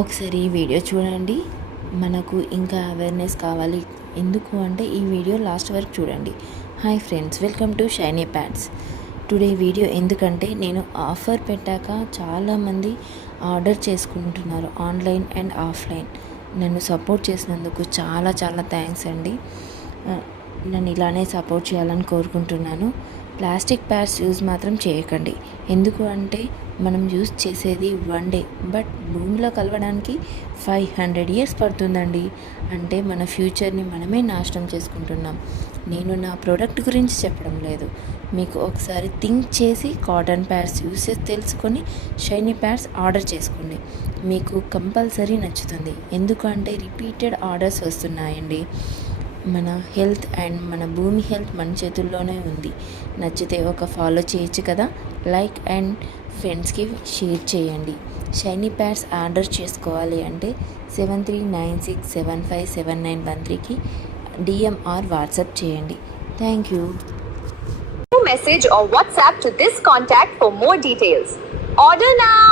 ఒకసారి ఈ వీడియో చూడండి. మనకు ఇంకా అవేర్నెస్ కావాలి. ఎందుకు అంటే ఈ వీడియో లాస్ట్ వరకు చూడండి. Hi friends, welcome to shiny pads. Today video ఎందుకంటే నేను ఆఫర్ పెట్టాక చాలామంది ఆర్డర్ చేసుకుంటున్నారు, ఆన్లైన్ అండ్ ఆఫ్లైన్. నన్ను సపోర్ట్ చేసినందుకు చాలా చాలా థ్యాంక్స్ అండి. నన్ను ఇలానే సపోర్ట్ చేయాలని కోరుకుంటున్నాను. ప్లాస్టిక్ ప్యాడ్స్ యూజ్ మాత్రం చేయకండి. ఎందుకు అంటే మనం యూజ్ చేసేది 1 డే, బట్ భూమిలో కలవడానికి 500 ఇయర్స్ పడుతుందండి. అంటే మన ఫ్యూచర్ని మనమే నాశనం చేసుకుంటున్నాం. నేను నా ప్రోడక్ట్ గురించి చెప్పడం లేదు, మీకు ఒకసారి థింక్ చేసి కాటన్ ప్యాడ్స్ యూసేజ్ తెలుసుకొని షైనీ ప్యాడ్స్ ఆర్డర్ చేసుకోండి. మీకు కంపల్సరీ నచ్చుతుంది. ఎందుకంటే రిపీటెడ్ ఆర్డర్స్ వస్తున్నాయండి. మన హెల్త్ అండ్ మన భూమి హెల్త్ మన చేతుల్లోనే ఉంది. నచ్చితే ఒక ఫాలో చేయొచ్చు కదా. లైక్ అండ్ ఫ్రెండ్స్కి షేర్ చేయండి. షైనీ ప్యాడ్స్ ఆర్డర్ చేసుకోవాలి అంటే 7396757913కి DM ఆర్ వాట్సాప్ చేయండి. Thank you. Message or WhatsApp to this contact for more details. Order now!